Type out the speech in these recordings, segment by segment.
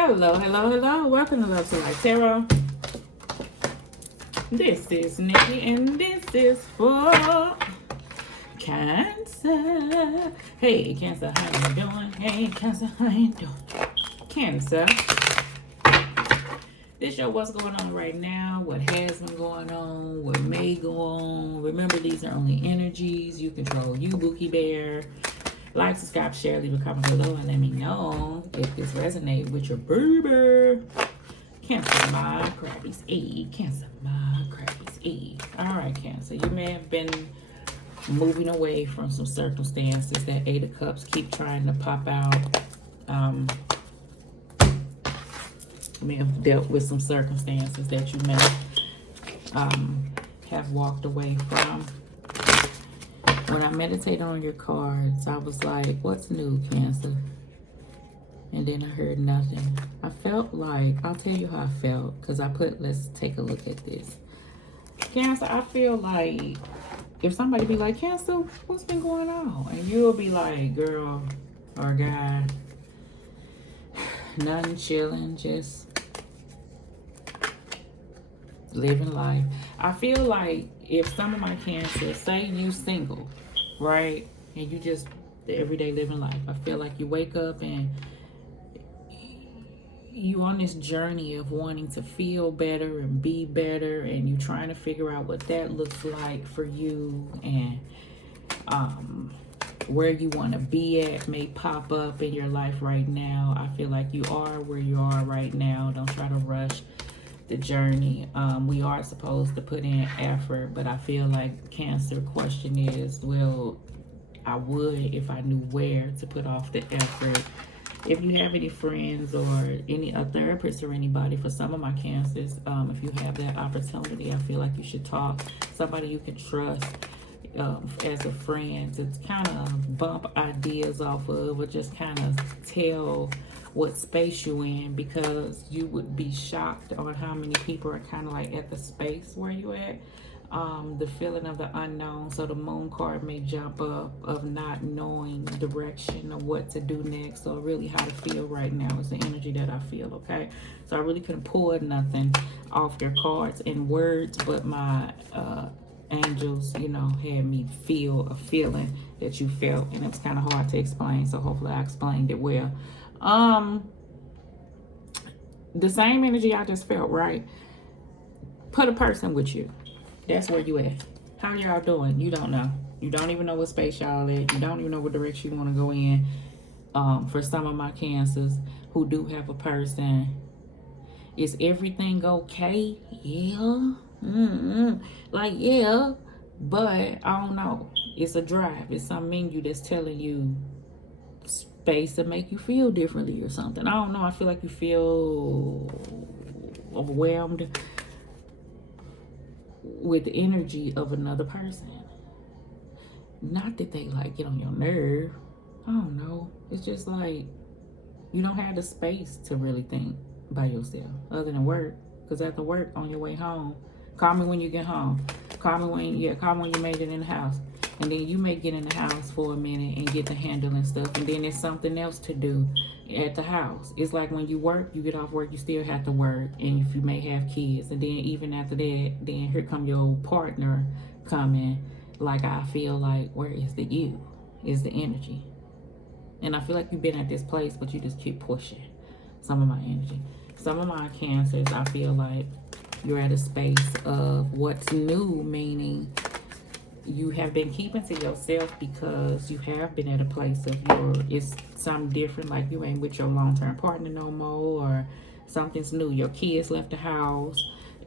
Hello, hello, hello. Welcome to Love to Life Tarot. This is Nikki and this is for Cancer. Hey, Cancer, how you doing? Hey, Cancer, how you doing? Cancer. This show what's going on right now, what has been going on, what may go on. Remember, these are only energies. You control you, Bookie Bear. Like, subscribe, share, leave a comment below, and let me know if this resonates with your baby. Cancer, my crabby's egg. Cancer, my crabby's egg. All right, Cancer, you may have been moving away from some circumstances. That Eight of Cups keep trying to pop out. May have dealt with some circumstances that you may have walked away from. When I meditated on your cards, I was like, what's new, Cancer? And then I heard nothing. I felt like, I'll tell you how I felt, because I put, let's take a look at this. Cancer, I feel like if somebody be like, Cancer, what's been going on? And you'll be like, girl or guy, nothing, chilling, just living life. I feel like if some of my Cancers, say you single, right? And you just everyday living life. I feel like you wake up and you on this journey of wanting to feel better and be better, and you trying to figure out what that looks like for you, and where you want to be at may pop up in your life right now. I feel like you are where you are right now. Don't try to rush the journey. We are supposed to put in effort, but I feel like Cancer question is, well, I would if I knew where to put off the effort. If you have any friends or any a therapist or anybody, for some of my Cancers, if you have that opportunity, I feel like you should talk. Somebody you can trust as a friend to kind of bump ideas off of, or just kind of tell what space you in, because you would be shocked on how many people are kind of like at the space where you at. The feeling of the unknown. So the moon card may jump up of not knowing direction of what to do next, or really how to feel right now is the energy that I feel. Okay, so I really couldn't pull nothing off your cards in words, but my angels, you know, had me feel a feeling that you felt, and it was kind of hard to explain, so hopefully I explained it well. The same energy I just felt, right? Put a person with you. That's where you at. How y'all doing? You don't know. You don't even know what space y'all at. You don't even know what direction you want to go in. For some of my Cancers who do have a person, is everything okay? Yeah. Like, yeah. But I don't know. It's a drive. It's some menu that's telling you space to make you feel differently or something. I don't know. I feel like you feel overwhelmed with the energy of another person. Not that they like get on your nerve. I don't know. It's just like you don't have the space to really think by yourself other than work. Because after work, on your way home, call me when you get home. Call me when you made it in the house. And then you may get in the house for a minute and get to handling stuff. And then there's something else to do at the house. It's like when you work, you get off work, you still have to work. And if you may have kids. And then even after that, then here come your partner coming. Like, I feel like, where is the you? Is the energy. And I feel like you've been at this place, but you just keep pushing some of my energy. Some of my Cancers, I feel like you're at a space of what's new, meaning you have been keeping to yourself because you have been at a place of it's something different, like you ain't with your long-term partner no more, or something's new. Your kids left the house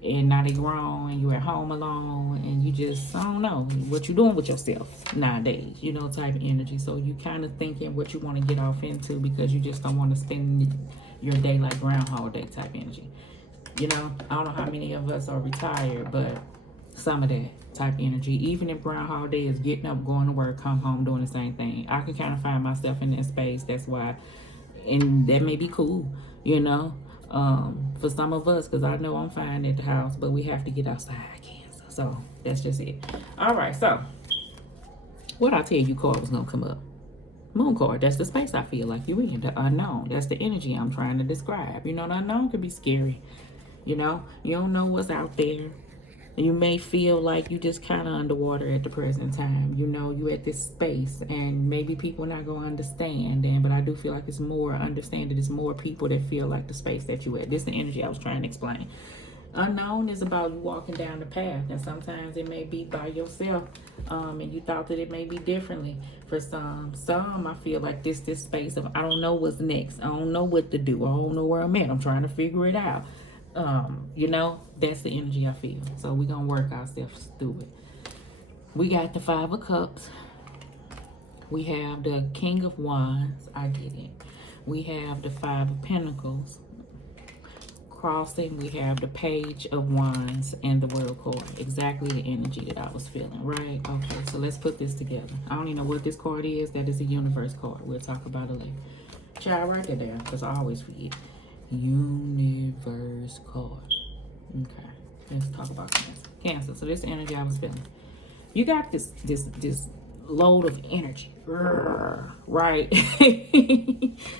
and now they grown and you're at home alone, and you just, I don't know what you're doing with yourself nowadays, you know, type of energy. So you kind of thinking what you want to get off into, because you just don't want to spend your day like Groundhog Day type energy. You know, I don't know how many of us are retired, but some of that type of energy. Even if Groundhog Day is getting up, going to work, come home, doing the same thing, I can kind of find myself in that space. That's why, and that may be cool, you know, for some of us, because I know I'm fine at the house, but we have to get outside, Cancer. So that's just it. All right, so what I tell you, card was gonna come up. Moon card, that's the space I feel like you in, the unknown. That's the energy I'm trying to describe. You know, the unknown can be scary. You know, you don't know what's out there. You may feel like you just kind of underwater at the present time. You know, you at this space, and maybe people not gonna understand. And but I do feel like it's more understanding. It's more people that feel like the space that you at. This is the energy I was trying to explain. Unknown is about you walking down the path, and sometimes it may be by yourself, and you thought that it may be differently for some I feel like this space of I don't know what's next, I don't know what to do, I don't know where I'm at, I'm trying to figure it out. You know, that's the energy I feel. So we're gonna work ourselves through it. We got the Five of Cups, we have the King of Wands, I get it, we have the Five of Pentacles crossing, we have the Page of Wands and the World card. Exactly the energy that I was feeling, right? Okay, so let's put this together. I don't even know what this card is. That is a universe card. We'll talk about it later. Try write it down because I always forget. Universe card. Okay, let's talk about Cancer. Cancer. So this energy I was feeling. You got this load of energy, right?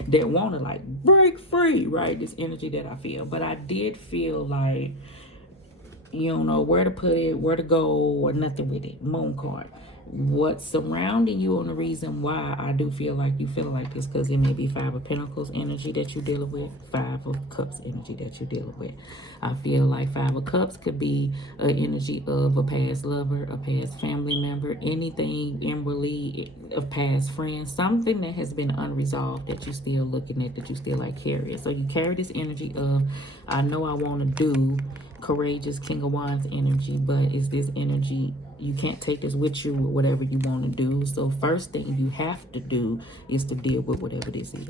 That want to like break free, right? This energy that I feel. But I did feel like you don't know where to put it, where to go, or nothing with it. Moon card. What's surrounding you and the reason why I do feel like you feel like this, because it may be Five of Pentacles energy that you're dealing with, Five of Cups energy that you're dealing with. I feel like Five of Cups could be an energy of a past lover, a past family member, anything inwardly, a past friend, something that has been unresolved that you're still looking at, that you still like carrying. So you carry this energy of, I know I want to do courageous King of Wands energy, but is this energy, you can't take this with you or whatever you want to do. So first thing you have to do is to deal with whatever this is.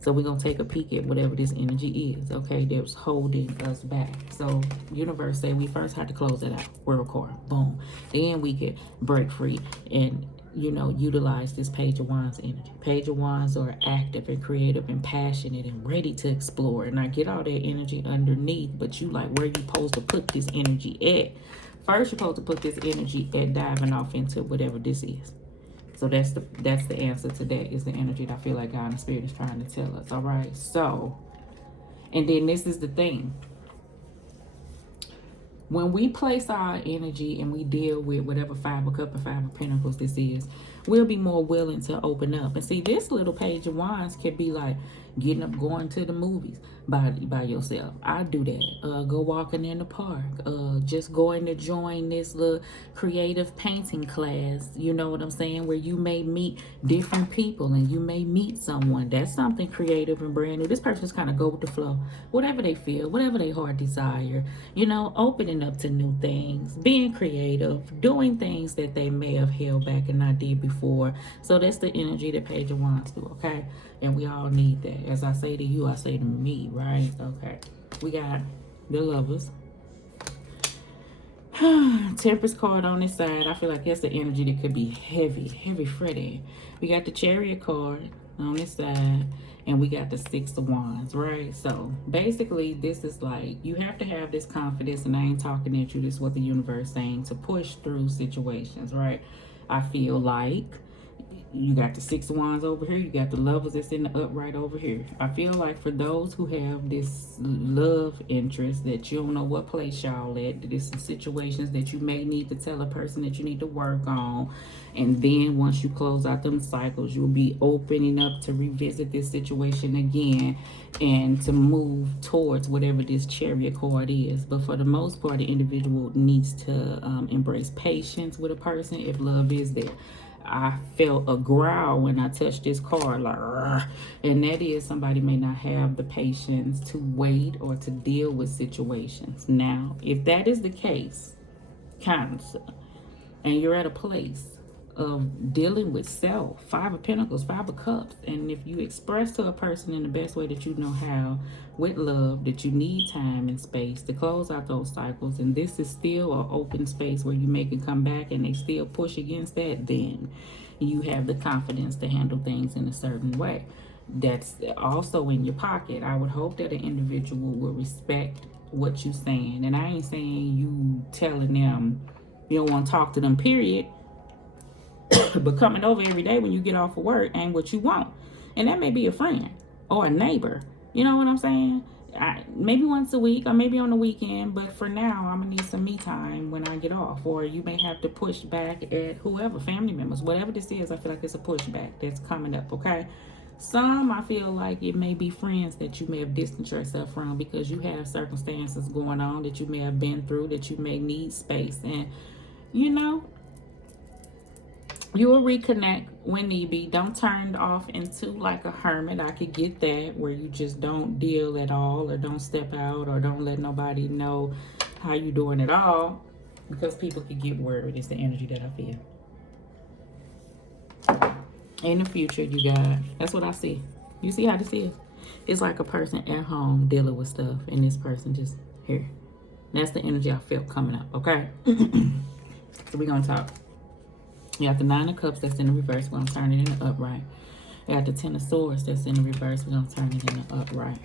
So we're going to take a peek at whatever this energy is, okay, that's holding us back. So universe say we first have to close it out. World card, boom. Then we can break free and, you know, utilize this Page of Wands energy. Page of Wands are active and creative and passionate and ready to explore. And I get all that energy underneath, but you like, where you supposed to put this energy at? First, you're supposed to put this energy at diving off into whatever this is. So that's the answer to that, is the energy that I feel like God and Spirit is trying to tell us. All right. So, and then this is the thing. When we place our energy and we deal with whatever Five of Cups and Five of Pentacles this is, we'll be more willing to open up. And see, this little Page of Wands can be like getting up, going to the movies by yourself. I do that. Go walking in the park. Just going to join this little creative painting class. You know what I'm saying? Where you may meet different people and you may meet someone. That's something creative and brand new. This person just kind of go with the flow. Whatever they feel, whatever their heart desire. You know, opening up to new things, being creative, doing things that they may have held back and not did before. So that's the energy that Page of Wands do, okay? And we all need that. As I say to you, I say to me, right? Okay. We got the Lovers. Temperance card on this side. I feel like that's the energy that could be heavy fretting. We got the Chariot card on this side. And we got the Six of Wands, right? So basically, this is like, you have to have this confidence, and I ain't talking at you, this is what the universe is saying, to push through situations, right? I feel like you got the Six of Wands over here. You got the Lovers that's in the upright over here. I feel like for those who have this love interest that you don't know what place y'all at, there's some situations that you may need to tell a person that you need to work on. And then once you close out them cycles, you'll be opening up to revisit this situation again and to move towards whatever this Chariot card is. But for the most part, the individual needs to embrace patience with a person if love is there. I felt a growl when I touched this card, like, "Rrr." And that is, somebody may not have the patience to wait or to deal with situations. Now, if that is the case, Cancer, and you're at a place of dealing with self, Five of Pentacles, Five of Cups, and if you express to a person in the best way that you know how, with love, that you need time and space to close out those cycles, and this is still an open space where you make it come back and they still push against that, then you have the confidence to handle things in a certain way. That's also in your pocket. I would hope that an individual will respect what you're saying. And I ain't saying you telling them you don't want to talk to them, period. But coming over every day when you get off of work ain't what you want. And that may be a friend or a neighbor. You know what I'm saying? Maybe once a week or maybe on the weekend, but for now I'm gonna need some me time when I get off. Or you may have to push back at whoever, family members, whatever this is. I feel like it's a pushback that's coming up. Okay, some I feel like it may be friends that you may have distanced yourself from because you have circumstances going on that you may have been through, that you may need space. And you know, you will reconnect when need be. Don't turn off into like a hermit. I could get that, where you just don't deal at all, or don't step out, or don't let nobody know how you doing at all, because people could get worried. It's the energy that I feel. In the future, you guys, that's what I see. You see how this is? It's like a person at home dealing with stuff, and this person just here. That's the energy I felt coming up, okay? So we're going to talk. You got the Nine of Cups that's in the reverse. We're going to turn it in the upright. You got the Ten of Swords that's in the reverse. We're going to turn it in the upright.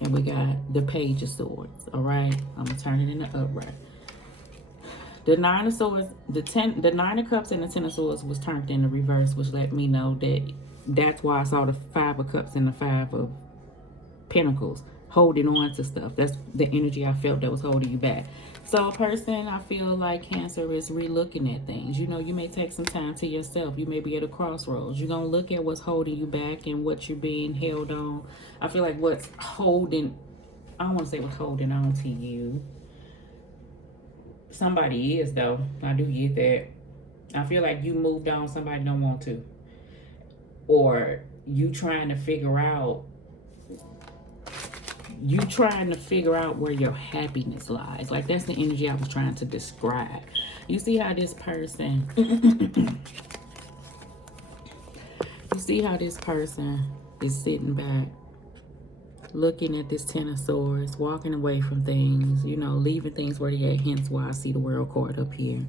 And we got the Page of Swords, all right? I'm going to turn it in the upright. The Nine of Swords, the Nine of Cups and the Ten of Swords was turned in the reverse, which let me know that that's why I saw the Five of Cups and the Five of Pentacles holding on to stuff. That's the energy I felt that was holding you back. So a person, I feel like Cancer, is re-looking at things. You know, you may take some time to yourself. You may be at a crossroads. You're going to look at what's holding you back and what you're being held on. I feel like what's holding, I don't want to say what's holding on to you. Somebody is, though. I do get that. I feel like you moved on, somebody don't want to. Or you trying to figure out where your happiness lies. Like, that's the energy I was trying to describe. You see how this person is sitting back, looking at this Ten of Swords, walking away from things, you know, leaving things where they at. Hence why I see the World card up here.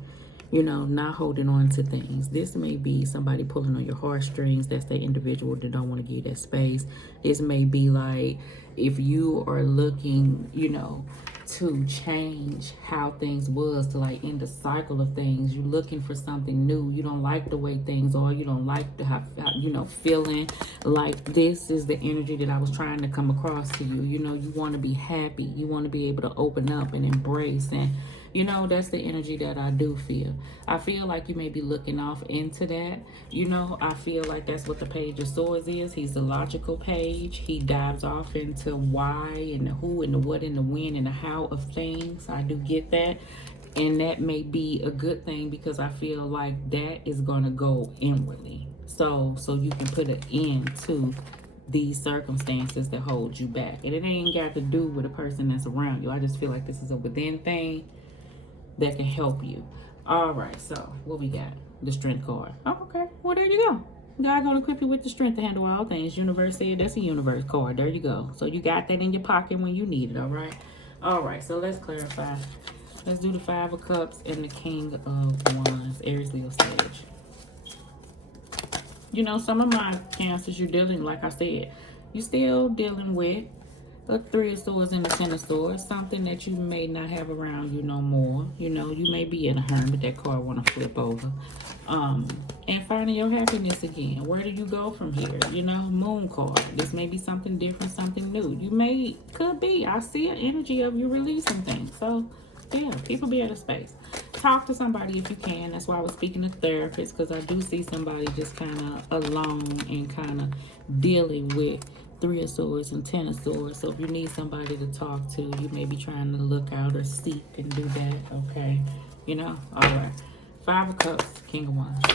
You know, not holding on to things. This may be somebody pulling on your heartstrings. That's the individual that don't want to give you that space. This may be like, if you are looking, you know, to change how things was, to like end the cycle of things. You're looking for something new. You don't like the way things are. You don't like the how, you know, feeling like. This is the energy that I was trying to come across to you. You know, you want to be happy. You want to be able to open up and embrace, and you know, that's the energy that I do feel. I feel like you may be looking off into that. You know, I feel like that's what the Page of Swords is. He's the logical page. He dives off into why and the who and the what and the when and the how of things. I do get that. And that may be a good thing, because I feel like that is going to go inwardly. So you can put an end to these circumstances that hold you back. And it ain't got to do with a person that's around you. I just feel like this is a within thing that can help you. All right, so what we got? The Strength card. Oh, okay, well, there you go. God gonna equip you with the strength to handle all things. Universe said that's a universe card. There you go. So you got that in your pocket when you need it. All right, so let's clarify. Let's do the Five of Cups and the King of Wands. Aries, Leo, Sage. You know, some of my Cancers, you're dealing, like I said, you're still dealing with the Three of Swords and the Ten of Swords, something that you may not have around you no more. You know, you may be in a hermit. That card want to flip over. And finding your happiness again. Where do you go from here? You know, Moon card. This may be something different, something new. Could be. I see an energy of you releasing things. So, yeah, people be at a space. Talk to somebody if you can. That's why I was speaking to therapists, because I do see somebody just kind of alone and kind of dealing with Three of Swords and Ten of Swords. So if you need somebody to talk to, you may be trying to look out or seek and do that, okay? You know? All right. Five of Cups, King of Wands.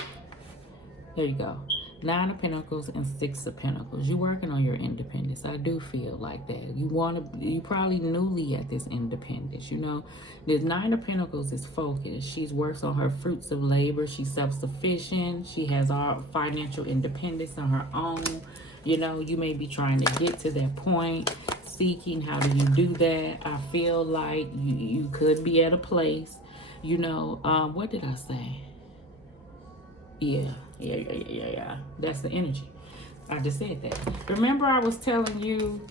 There you go. Nine of Pentacles and Six of Pentacles. You're working on your independence. I do feel like that. You probably newly at this independence, you know. The Nine of Pentacles is focused. She works on her fruits of labor. She's self-sufficient. She has our financial independence on her own. You know, you may be trying to get to that point, seeking how do you do that. I feel like you could be at a place, you know, what did I say? Yeah. That's the energy. I just said that. Remember I was telling you,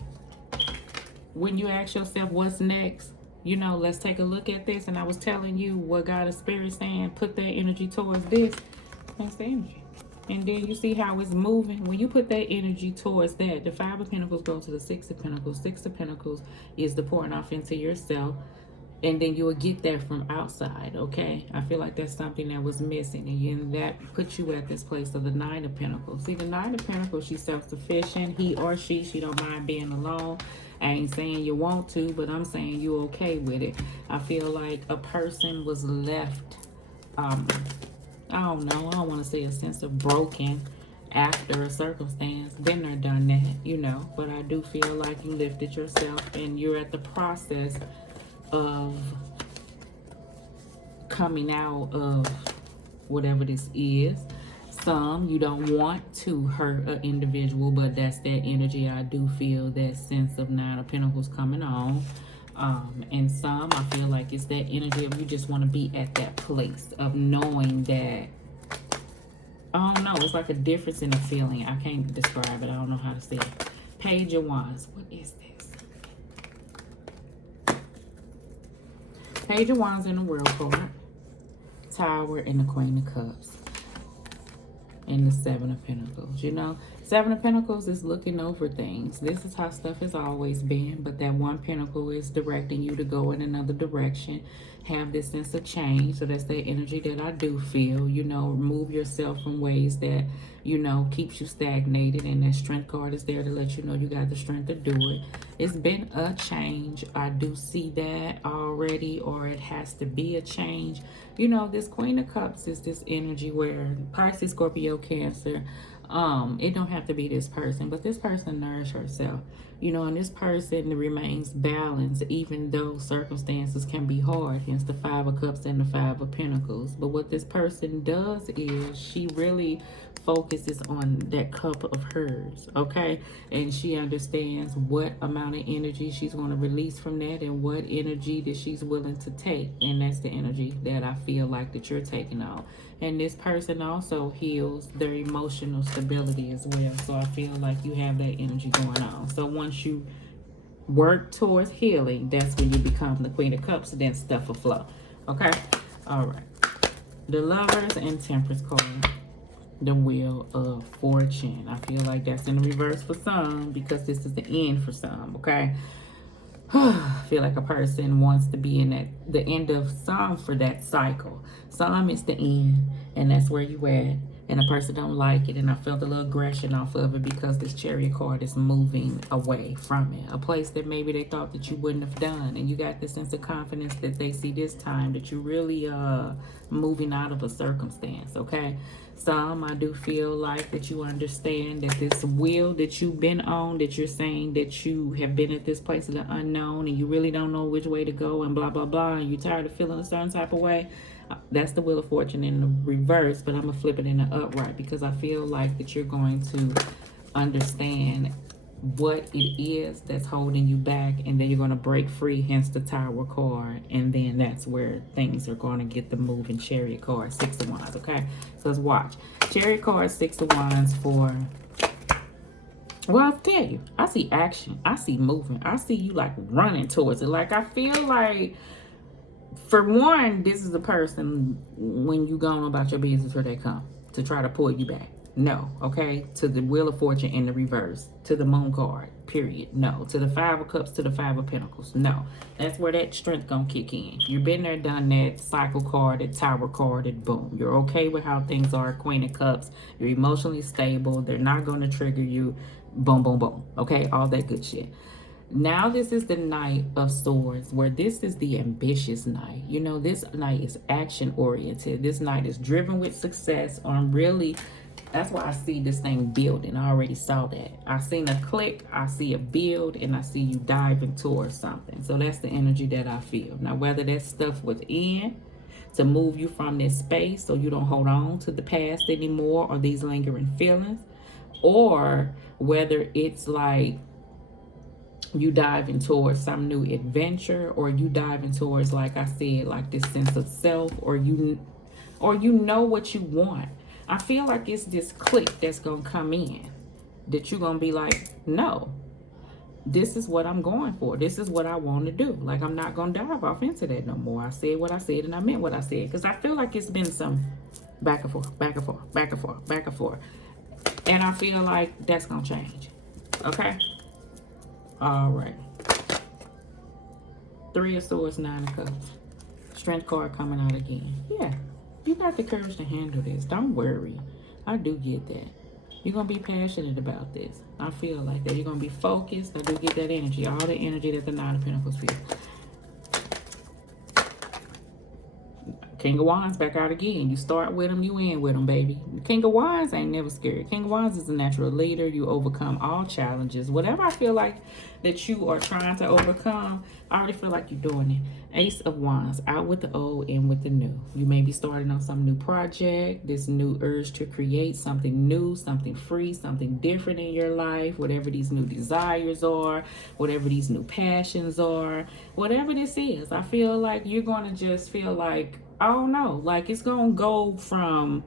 when you ask yourself what's next, you know, let's take a look at this. And I was telling you what God is Spirit saying, put that energy towards this. That's the energy. And then you see how it's moving. When you put that energy towards that, the Five of Pentacles goes to the Six of Pentacles. Six of Pentacles is the pouring off into yourself. And then you will get that from outside, okay? I feel like that's something that was missing. And that puts you at this place of the Nine of Pentacles. See, the Nine of Pentacles, she's self-sufficient. He or she don't mind being alone. I ain't saying you want to, but I'm saying you okay with it. I feel like a person was left, I don't know, I don't want to say a sense of broken after a circumstance. Been there, done that, you know. But I do feel like you lifted yourself and you're at the process of coming out of whatever this is. Some, you don't want to hurt an individual, but that's that energy. I do feel that sense of Nine of Pentacles coming on. And some, I feel like it's that energy of you just want to be at that place of knowing that, I don't know, it's like a difference in the feeling. I can't describe it. I don't know how to say it. Page of Wands. What is this? Page of Wands in the World card. Tower and the Queen of Cups. And the Seven of Pentacles. You know, Seven of Pentacles is looking over things. This is how stuff has always been. But that one pentacle is directing you to go in another direction. Have this sense of change. So that's the energy that I do feel. You know, remove yourself from ways that, you know, keeps you stagnated. And that Strength card is there to let you know you got the strength to do it. It's been a change. I do see that already. Or it has to be a change. You know, this Queen of Cups is this energy where Pisces, Scorpio, Cancer, it don't have to be this person, but this person nourishes herself, you know, and this person remains balanced even though circumstances can be hard, hence the Five of Cups and the Five of Pentacles. But what this person does is she really focuses on that cup of hers, okay? And she understands what amount of energy she's going to release from that and what energy that she's willing to take. And that's the energy that I feel like that you're taking on. And this person also heals their emotional stability as well. So I feel like you have that energy going on. So once you work towards healing, that's when you become the Queen of Cups, and then stuff will flow. Okay? All right. The Lovers and Temperance card. The Wheel of Fortune. I feel like that's in the reverse for some because this is the end for some, okay? I feel like a person wants to be in the end of some for that cycle. Some is the end, and that's where you at. And a person don't like it, and I felt a little aggression off of it because this Chariot card is moving away from it. A place that maybe they thought that you wouldn't have done, and you got this sense of confidence that they see this time that you really moving out of a circumstance, okay? Some, I do feel like that you understand that this wheel that you've been on, that you're saying that you have been at this place of the unknown and you really don't know which way to go and blah, blah, blah, and you're tired of feeling a certain type of way. That's the Wheel of Fortune in the reverse, but I'm going to flip it in the upright because I feel like that you're going to understand what it is that's holding you back, and then you're going to break free, hence the Tower card, and then that's where things are going to get the moving. Chariot card, Six of Wands, okay? Because watch, Chariot card, Six of Wands for, well, I'll tell you, I see action, I see movement, I see you like running towards it. Like I feel like, for one, this is a person, when you go on about your business, here they come to try to pull you back. No, okay? To the Wheel of Fortune in the reverse. To the Moon card, period. No. To the Five of Cups, to the Five of Pentacles. No. That's where that strength gonna kick in. You've been there, done that. Cycle card, that Tower card, and boom. You're okay with how things are. Queen of Cups. You're emotionally stable. They're not gonna trigger you. Boom, boom, boom. Okay? All that good shit. Now this is the Knight of Swords, where this is the ambitious knight. You know, this knight is action oriented. This knight is driven with success on really, that's why I see this thing building. I already saw that. I seen a click, I see a build, and I see you diving towards something. So that's the energy that I feel. Now, whether that's stuff within to move you from this space so you don't hold on to the past anymore or these lingering feelings, or whether it's like you diving towards some new adventure, or you diving towards, like I said, like this sense of self, or you know what you want. I feel like it's this click that's gonna come in that you're gonna be like, no, this is what I'm going for. This is what I want to do. Like, I'm not gonna dive off into that no more. I said what I said and I meant what I said, because I feel like it's been some back and forth, back and forth, back and forth, back and forth. And I feel like that's going to change. Okay? All right. 3 of Swords, 9 of Cups. Strength card coming out again. Yeah, you got the courage to handle this. Don't worry. I do get that. You're going to be passionate about this. I feel like that. You're going to be focused. I do get that energy. All the energy that the 9 of Pentacles feels. King of Wands back out again. You start with them, you end with them, baby. King of Wands ain't never scared. King of Wands is a natural leader. You overcome all challenges. Whatever I feel like that you are trying to overcome, I already feel like you're doing it. Ace of Wands, out with the old, in with the new. You may be starting on some new project, this new urge to create something new, something free, something different in your life, whatever these new desires are, whatever these new passions are, whatever this is. I feel like you're going to just feel like, I don't know, like it's going to go from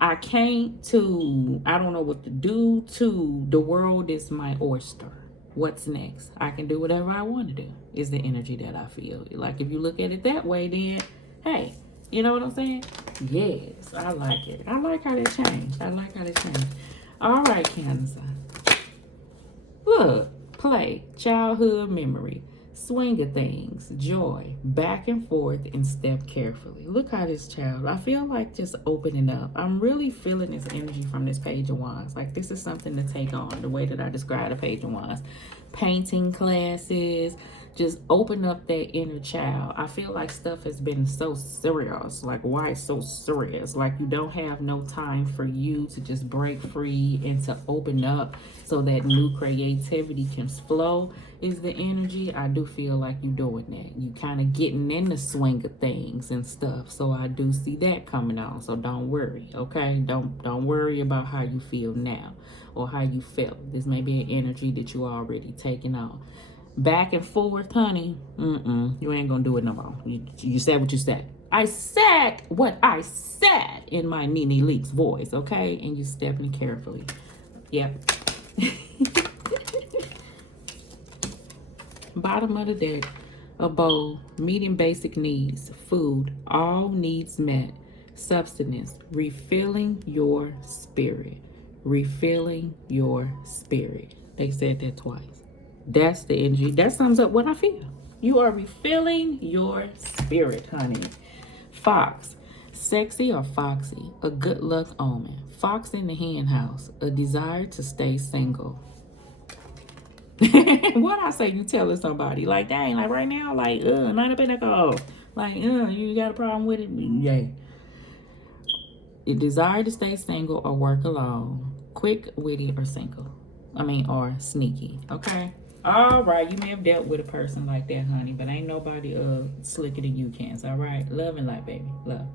I can't to I don't know what to do to the world is my oyster. What's next? I can do whatever I want to do is the energy that I feel. Like if you look at it that way, then hey, you know what I'm saying? Yes, I like it. I like how they changed. I like how they changed. All right, Cancer. Look, play, childhood memory. Swing of things, joy, back and forth, and step carefully. Look how this child, I feel like just opening up. I'm really feeling this energy from this Page of Wands. Like this is something to take on, the way that I describe the Page of Wands. Painting classes, just open up that inner child. I feel like stuff has been so serious. Like why it's so serious? Like you don't have no time for you to just break free and to open up so that new creativity can flow is the energy. I do feel like you're doing that. You kind of getting in the swing of things and stuff. So I do see that coming on. So don't worry, okay? Don't worry about how you feel now or how you felt. This may be an energy that you already taken on. Back and forth, honey. You ain't gonna do it no more. You said what you said. I said what I said in my Nene Leakes voice, okay? And you stepping carefully. Yep. Bottom of the deck, a bowl, meeting basic needs, food, all needs met, substance, refilling your spirit, refilling your spirit. They said that twice. That's the energy. That sums up what I feel. You are refilling your spirit, honey. Fox, sexy or foxy, a good luck omen. Fox in the hen house, a desire to stay single. What I say you telling somebody like dang, like right now, like not up in the call, like you got a problem with it, yay. A desire to stay single or work alone, quick, witty, or single. Or sneaky. Okay. All right, you may have dealt with a person like that, honey, but ain't nobody slicker than you, Cancer. All right, love and light, baby, love.